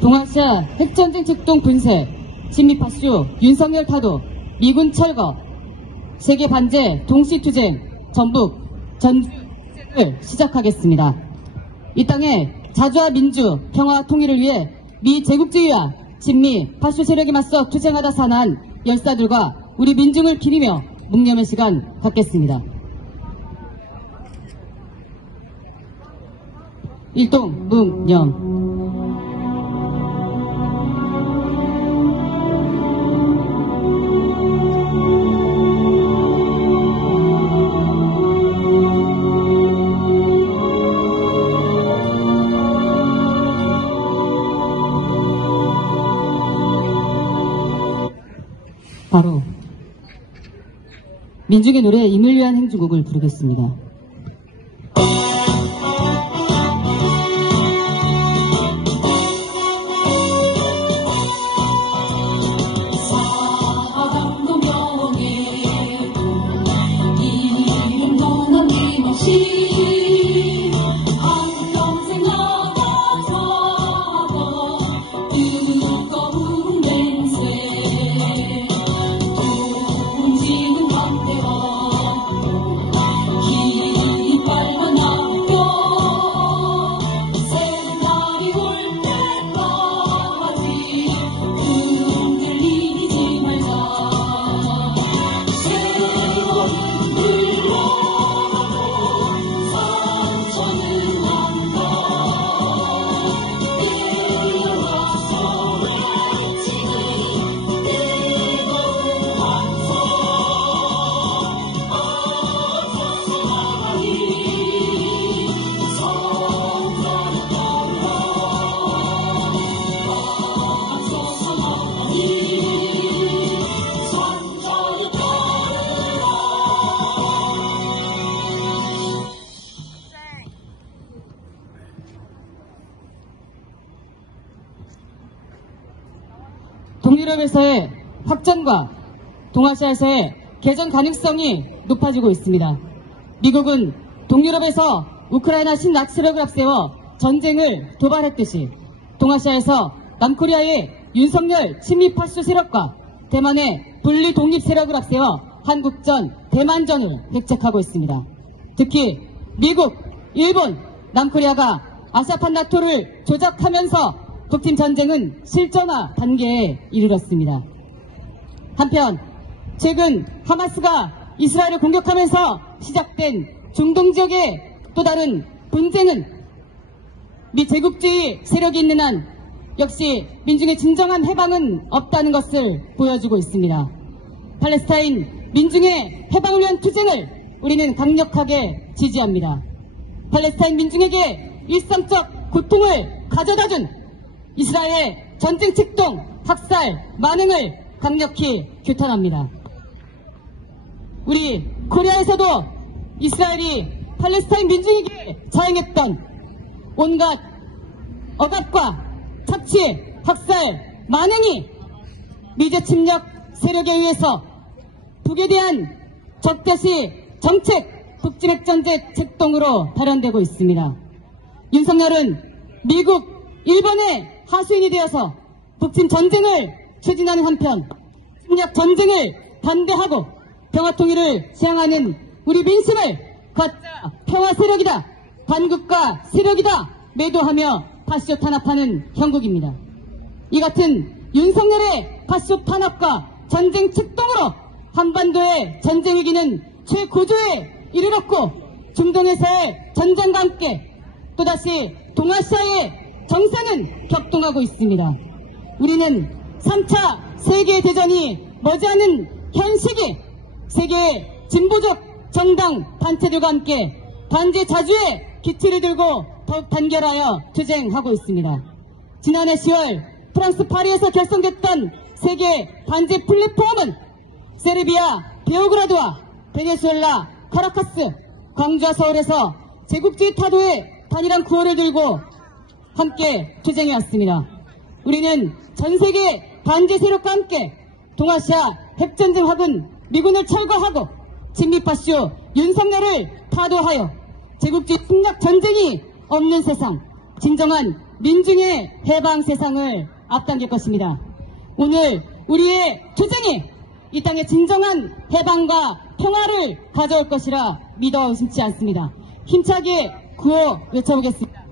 동아시아 핵전쟁 책동 분쇄, 친미파쇼 윤석열 타도, 미군 철거, 세계 반제 동시투쟁, 전북 전쟁을 시작하겠습니다. 이 땅에 자주와 민주, 평화 통일을 위해 미 제국주의와 친미 파쇼 세력에 맞서 투쟁하다 사난 열사들과 우리 민중을 기리며 묵념의 시간 갖겠습니다. 일동 묵념. 바로 민중의 노래 임을 위한 행주곡을 부르겠습니다. 동유럽에서의 확전과 동아시아에서의 개전 가능성이 높아지고 있습니다. 미국은 동유럽에서 우크라이나 신나치 세력을 앞세워 전쟁을 도발했듯이 동아시아에서 남코리아의 윤석열 친미파쇼 세력과 대만의 분리 독립 세력을 앞세워 한국전, 대만전을 백책하고 있습니다. 특히 미국, 일본, 남코리아가 아시아판 나토를 조작하면서 북팀 전쟁은 실전화 단계에 이르렀습니다. 한편 최근 하마스가 이스라엘을 공격하면서 시작된 중동 지역의 또 다른 분쟁은 미 제국주의 세력이 있는 한 역시 민중의 진정한 해방은 없다는 것을 보여주고 있습니다. 팔레스타인 민중의 해방을 위한 투쟁을 우리는 강력하게 지지합니다. 팔레스타인 민중에게 일상적 고통을 가져다준 이스라엘의 전쟁 책동, 학살, 만행을 강력히 규탄합니다. 우리 코리아에서도 이스라엘이 팔레스타인 민중에게 자행했던 온갖 억압과 착취, 학살, 만행이 미제 침략 세력에 의해서 북에 대한 적대시 정책, 북진 핵전쟁 책동으로 발현되고 있습니다. 윤석열은 미국, 일본의 하수인이 되어서 북침 전쟁을 추진하는 한편 침략 전쟁을 반대하고 평화통일을 지향하는 우리 민심을 가짜 평화 세력이다, 반국가 세력이다 매도하며 파쇼 탄압하는 형국입니다. 이 같은 윤석열의 파쇼 탄압과 전쟁 책동으로 한반도의 전쟁 위기는 최고조에 이르렀고 중동에서의 전쟁과 함께 또다시 동아시아의 정세는 격동하고 있습니다. 우리는 3차 세계대전이 머지않은 현 시기 세계의 진보적 정당 단체들과 함께 반제 자주의 기틀을 들고 더욱 단결하여 투쟁하고 있습니다. 지난해 10월 프랑스 파리에서 결성됐던 세계 반제 플랫폼은 세르비아, 베오그라드와 베네수엘라, 카라카스, 광주와 서울에서 제국주의 타도의 단일한 구호를 들고 함께 투쟁해왔습니다. 우리는 전세계 반제 세력과 함께 동아시아 핵전쟁 화근 미군을 철거하고 친미파쇼 윤석열을 타도하여 제국주의 침략 전쟁이 없는 세상, 진정한 민중의 해방 세상을 앞당길 것입니다. 오늘 우리의 투쟁이 이 땅의 진정한 해방과 평화를 가져올 것이라 믿어 의심치 않습니다. 힘차게 구호 외쳐보겠습니다.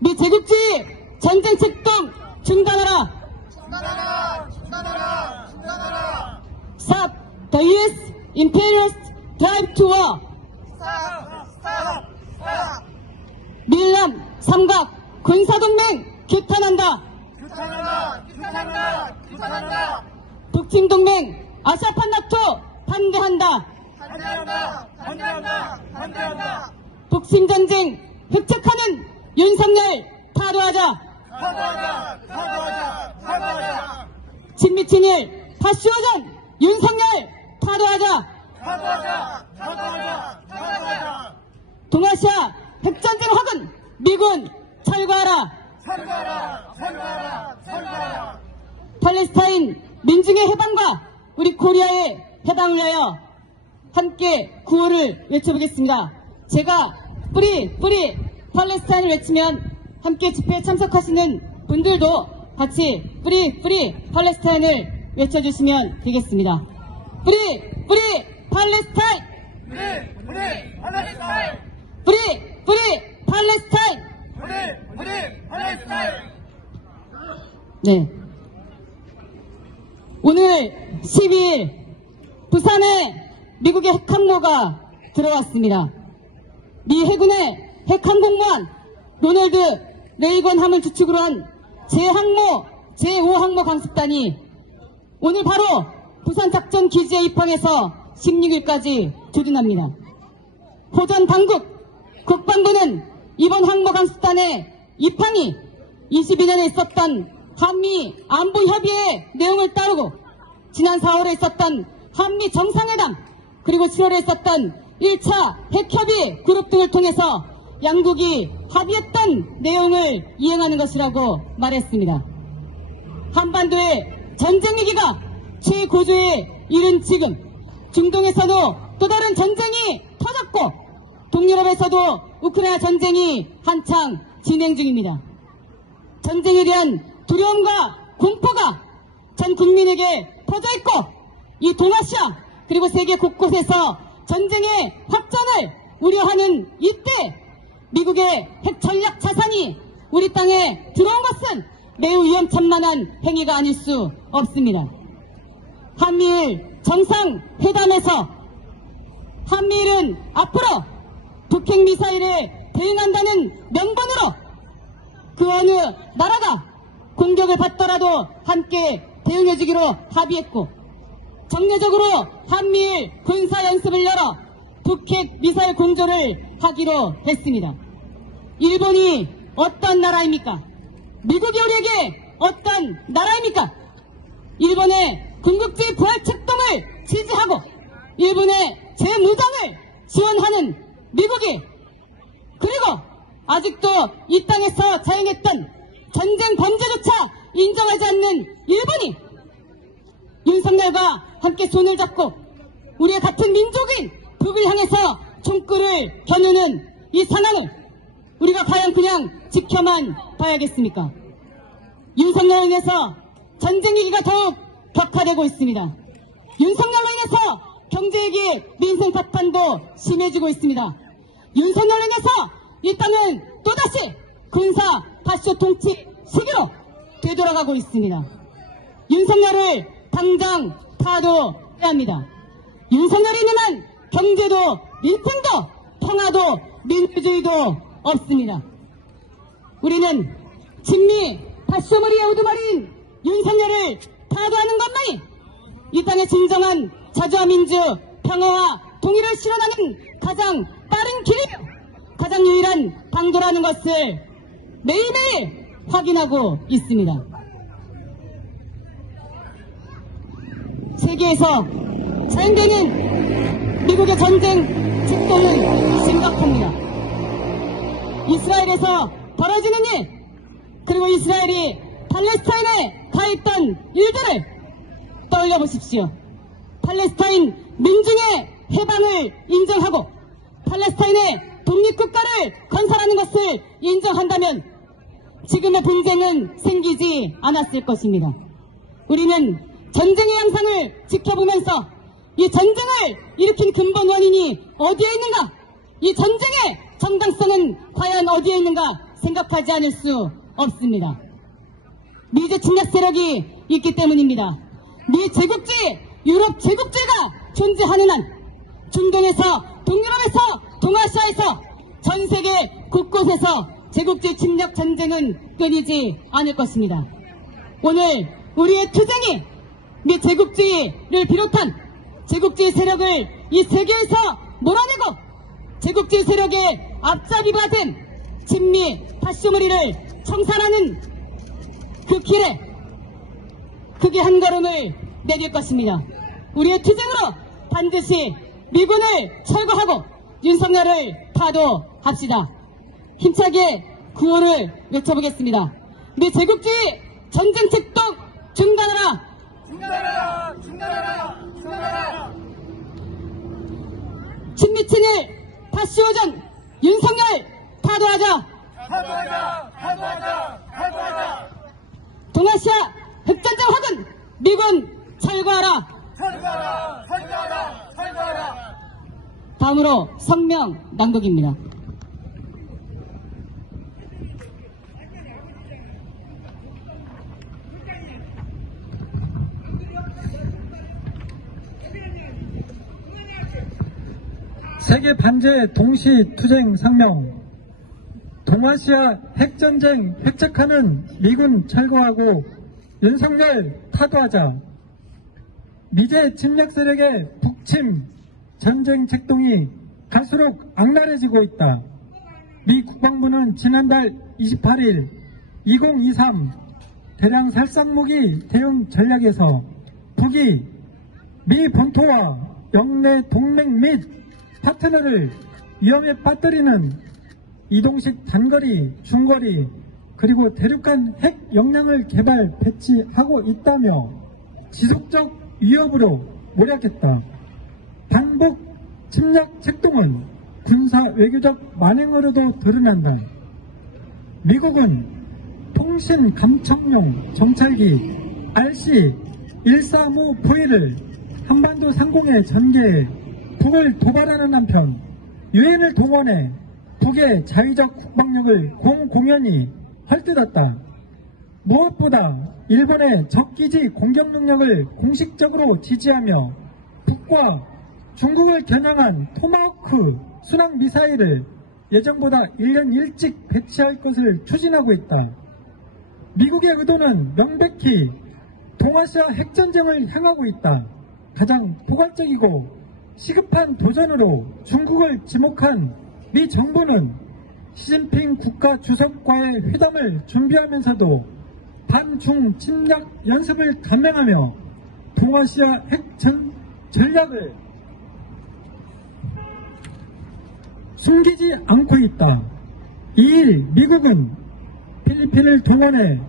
미 제국주의 전쟁 책동 중단하라! 중단하라! 중단하라! 중단하라! Stop the U.S. imperialist drive to war! 스탑! 스탑! 스탑! 밀남 삼각 군사동맹 규탄한다! 규탄한다! 규탄한다! 규탄한다! 북침동맹 아시아판 나토 반대한다! 반대한다! 반대한다! 반대한다! 북침전쟁 획책하는 윤석열 타도하자! 사과하자! 사과하자! 사과하자! 친미친일 파쇼전 윤석열 타도하자! 사과하자! 사과하자! 사과하자! 동아시아 핵전쟁 확은 미군 철거하라! 철거하라! 철거하라! 철거하라! 팔레스타인 민중의 해방과 우리 코리아의 해방을 위하여 함께 구호를 외쳐보겠습니다. 제가 뿌리 팔레스타인을 외치면 함께 집회에 참석하시는 분들도 같이 뿌리 팔레스타인을 외쳐주시면 되겠습니다. 뿌리 팔레스타인! 우리 팔레스타인! 뿌리 팔레스타인! 우리 팔레스타인! 네. 오늘 12일 부산에 미국의 핵함모가 들어왔습니다. 미 해군의 핵항공모함 로널드 레이건 함을 주축으로 한 제항모, 제5항모 강습단이 오늘 바로 부산 작전 기지에 입항해서 16일까지 주둔합니다. 호전 당국, 국방부는 이번 항모 강습단의 입항이 22년에 있었던 한미 안보 협의의 내용을 따르고 지난 4월에 있었던 한미 정상회담 그리고 7월에 있었던 1차 핵협의 그룹 등을 통해서 양국이 합의했던 내용을 이행하는 것이라고 말했습니다. 한반도의 전쟁 위기가 최고조에 이른 지금 중동에서도 또 다른 전쟁이 터졌고 동유럽에서도 우크라이나 전쟁이 한창 진행 중입니다. 전쟁에 대한 두려움과 공포가 전 국민에게 퍼져 있고 이 동아시아 그리고 세계 곳곳에서 전쟁의 확전을 우려하는 이때 미국의 핵 전략 자산이 우리 땅에 들어온 것은 매우 위험천만한 행위가 아닐 수 없습니다. 한미일 정상회담에서 한미일은 앞으로 북핵 미사일에 대응한다는 명분으로 그 어느 나라가 공격을 받더라도 함께 대응해주기로 합의했고 정례적으로 한미일 군사연습을 열어 북핵 미사일 공조를 하기로 했습니다. 일본이 어떤 나라입니까? 미국이 우리에게 어떤 나라입니까? 일본의 군국주의 부활 책동을 지지하고 일본의 재무장을 지원하는 미국이 그리고 아직도 이 땅에서 자행했던 전쟁 범죄조차 인정하지 않는 일본이 윤석열과 함께 손을 잡고 우리의 같은 민족인 북을 향해서 총구를 겨누는 이 상황을 우리가 과연 그냥 지켜만 봐야겠습니까? 윤석열로 인해서 전쟁 위기가 더욱 격화되고 있습니다. 윤석열로 인해서 경제위기, 민생 파탄도 심해지고 있습니다. 윤석열로 인해서 이 땅은 또다시 군사 파쇼 통치 시기로 되돌아가고 있습니다. 윤석열을 당장 타도해야 합니다. 윤석열이 있는 한 경제도 민생도 평화도 민주주의도 없습니다. 우리는 친미 파쇼머리의 우두머리인 윤석열을 타도하는 것만이 이 땅의 진정한 자주와 민주, 평화와 통일을 실현하는 가장 빠른 길이며 가장 유일한 방도라는 것을 매일매일 확인하고 있습니다. 세계에서 자행되는 미국의 전쟁 책동은 심각합니다. 이스라엘에서 벌어지는 일, 그리고 이스라엘이 팔레스타인에 가했던 일들을 떠올려 보십시오. 팔레스타인 민중의 해방을 인정하고 팔레스타인의 독립국가를 건설하는 것을 인정한다면 지금의 분쟁은 생기지 않았을 것입니다. 우리는 전쟁의 양상을 지켜보면서 이 전쟁을 일으킨 근본 원인이 어디에 있는가, 이 전쟁의 정당성은 과연 어디에 있는가 생각하지 않을 수 없습니다. 미제 침략 세력이 있기 때문입니다. 미 제국주의, 유럽 제국주의가 존재하는 한 중동에서, 동유럽에서, 동아시아에서, 전 세계 곳곳에서 제국주의 침략 전쟁은 끊이지 않을 것입니다. 오늘 우리의 투쟁이 미 제국주의를 비롯한 제국주의 세력을 이 세계에서 몰아내고 제국주의 세력의 앞잡이 받은 친미 파쇼무리를 청산하는 그 길에 크게 한 걸음을 내딜 것입니다. 우리의 투쟁으로 반드시 미군을 철거하고 윤석열을 타도합시다. 힘차게 구호를 외쳐보겠습니다. 미 제국주의 전쟁 책동 중단하라! 중단하라! 중단하라! 중단하라! 친미친일 파쇼전 윤석열 타도하자! 타도하자! 타도하자! 타도하자! 동아시아 흑전쟁 확은 미군 철거하라! 철거하라! 철거하라! 철거하라! 다음으로 성명 낭독입니다. 세계 반제 동시 투쟁 상명. 동아시아 핵전쟁 획책하는 미군 철거하고 윤석열 타도하자. 미제 침략 세력의 북침 전쟁 책동이 갈수록 악랄해지고 있다. 미 국방부는 지난달 28일 2023 대량 살상무기 대응 전략에서 북이 미 본토와 영내 동맹 및 파트너를 위험에 빠뜨리는 이동식 단거리, 중거리, 그리고 대륙간 핵 역량을 개발, 배치하고 있다며 지속적 위협으로 몰약했다. 반복 침략 책동은 군사 외교적 만행으로도 드러난다. 미국은 통신 감청용 정찰기 RC-135V를 한반도 상공에 전개해 북을 도발하는 한편 유엔을 동원해 북의 자위적 국방력을 공공연히 헐뜯었다. 무엇보다 일본의 적기지 공격 능력을 공식적으로 지지하며 북과 중국을 겨냥한 토마호크 순항 미사일을 예정보다 1년 일찍 배치할 것을 추진하고 있다. 미국의 의도는 명백히 동아시아 핵전쟁을 향하고 있다. 가장 포괄적이고 시급한 도전으로 중국을 지목한 미 정부는 시진핑 국가 주석과의 회담을 준비하면서도 반중 침략 연습을 감행하며 동아시아 핵 전략을 숨기지 않고 있다. 2일 미국은 필리핀을 동원해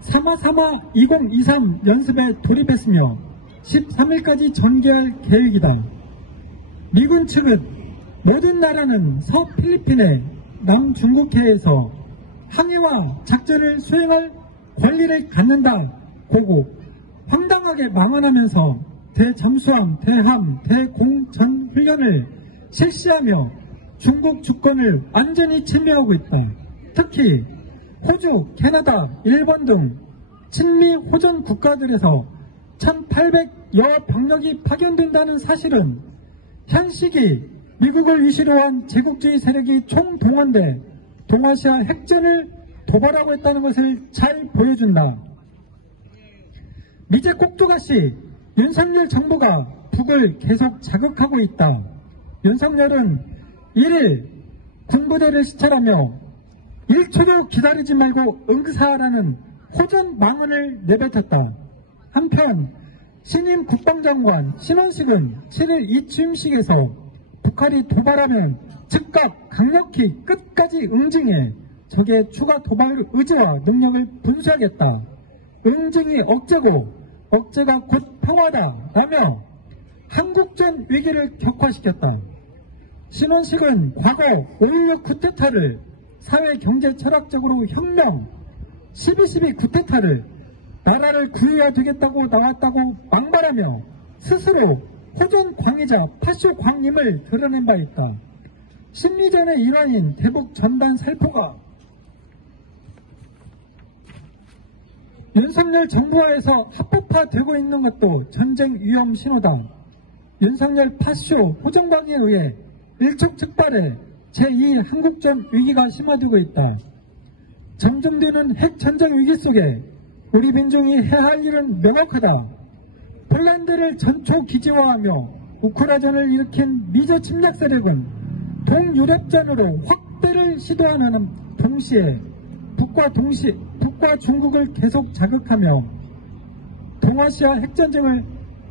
사마사마 2023 연습에 돌입했으며 13일까지 전개할 계획이다. 미군 측은 모든 나라는 서필리핀의 남중국해에서 항해와 작전을 수행할 권리를 갖는다 고고 황당하게 망언하면서 대잠수함, 대함, 대공전 훈련을 실시하며 중국 주권을 완전히 침해하고 있다. 특히 호주, 캐나다, 일본 등 친미 호전 국가들에서 1800여 병력이 파견된다는 사실은 현 시기 미국을 위시로 한 제국주의 세력이 총동원돼 동아시아 핵전을 도발하고 있다는 것을 잘 보여준다. 미제 꼭두가시 윤석열 정부가 북을 계속 자극하고 있다. 윤석열은 1일 군부대를 시찰하며 1초도 기다리지 말고 응사하라는 호전 망언을 내뱉었다. 한편 신임 국방장관 신원식은 7일 이 취임식에서 북한이 도발하면 즉각 강력히 끝까지 응징해 적의 추가 도발 의지와 능력을 분수하겠다. 응징이 억제고 억제가 곧 평화다 라며 한국전 위기를 격화시켰다. 신원식은 과거 5.16 쿠데타를 사회 경제 철학적으로 혁명, 12.12 쿠데타를 나라를 구해야 되겠다고 나왔다고 막말하며 스스로 호전 광의자 파쇼 광님을 드러낸 바 있다. 심리전의 일환인 대북 전단 살포가 윤석열 정부하에서 합법화되고 있는 것도 전쟁 위험 신호다. 윤석열 파쇼 호전광에 의해 일촉즉발의 제2 한국전 위기가 심화되고 있다. 점점되는 핵전쟁 위기 속에 우리 민중이 해야 할 일은 명확하다. 폴란드를 전초 기지화하며 우크라이나를 일으킨 미제 침략 세력은 동유럽전으로 확대를 시도하는 동시에 북과 중국을 계속 자극하며 동아시아 핵전쟁을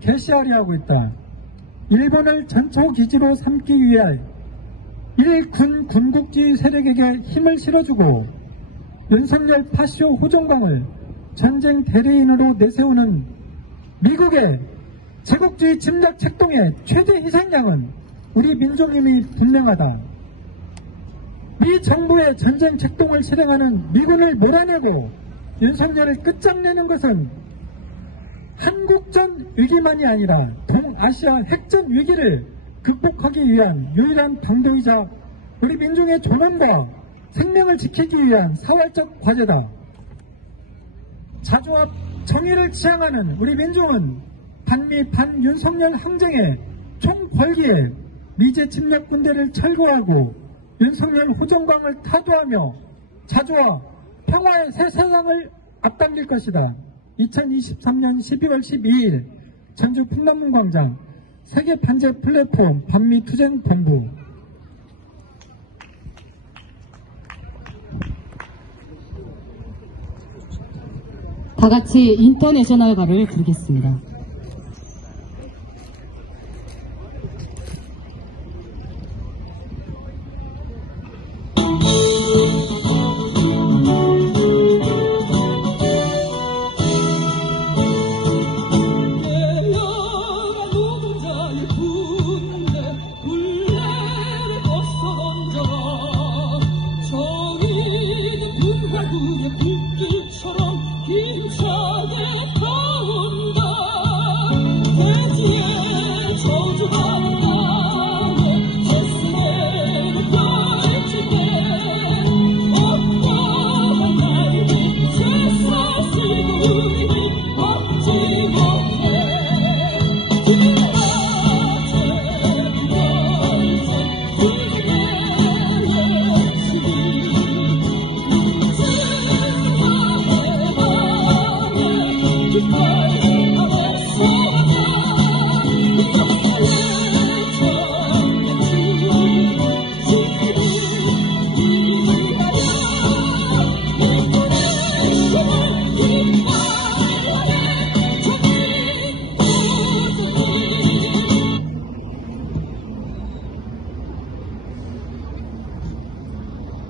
개시하려 하고 있다. 일본을 전초 기지로 삼기 위해 일군 군국주의 세력에게 힘을 실어주고 윤석열 파쇼 호전광을 전쟁 대리인으로 내세우는 미국의 제국주의 침략 책동의 최대 희생양은 우리 민족임이 분명하다. 미 정부의 전쟁 책동을 실행하는 미군을 몰아내고 윤석열을 끝장내는 것은 한국전 위기만이 아니라 동아시아 핵전 위기를 극복하기 위한 유일한 방도이자 우리 민중의 존엄과 생명을 지키기 위한 사활적 과제다. 자주와 정의를 지향하는 우리 민중은 반미 반윤석열 항쟁의 총궐기에 미제 침략 군대를 철거하고 윤석열 호전광을 타도하며 자주와 평화의 새 세상을 앞당길 것이다. 2023년 12월 12일 전주 풍남문광장 세계 반제 플랫폼 반미 투쟁 본부. 다 같이 인터내셔널 가를 부르겠습니다.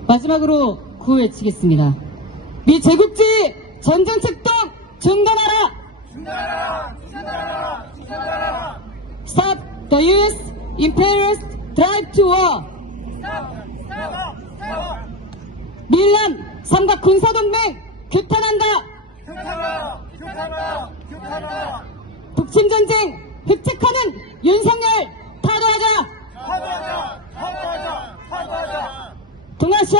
마지막으로 구호외치겠습니다. 미 제국주의 전쟁 책동 중단하라! 중단하라! 중단하라! 중단하라! Stop the U.S. imperialist drive to war! 밀란 삼각 군사동맹 규탄한다! 규탄하라! 규탄하라! 규탄하라! 북침전쟁 획책하는 윤석열 타도하자! 사과하자! 사과하자! 사과하자! 동아시아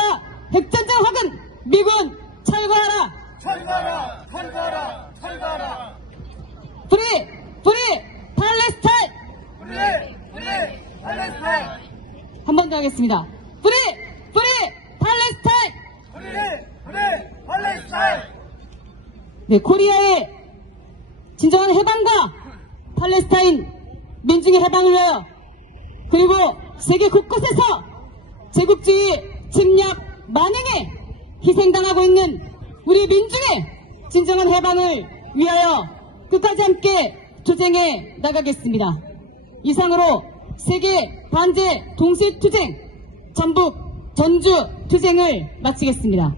핵전쟁 확은 미군 철거하라! 철거하라! 철거하라! 철거하라! Free! Free! 팔레스타인! 우리! 우리! 팔레스타인! 한 번 더 하겠습니다. Free! Free! 팔레스타인! 우리! 우리! 팔레스타인! 네, 코리아의 진정한 해방과 팔레스타인 민중의 해방을 위하여 그리고 세계 곳곳에서 제국주의 침략 만행에 희생당하고 있는 우리 민중의 진정한 해방을 위하여 끝까지 함께 투쟁해 나가겠습니다. 이상으로 세계 반제 동시 투쟁 전북 전주 투쟁을 마치겠습니다.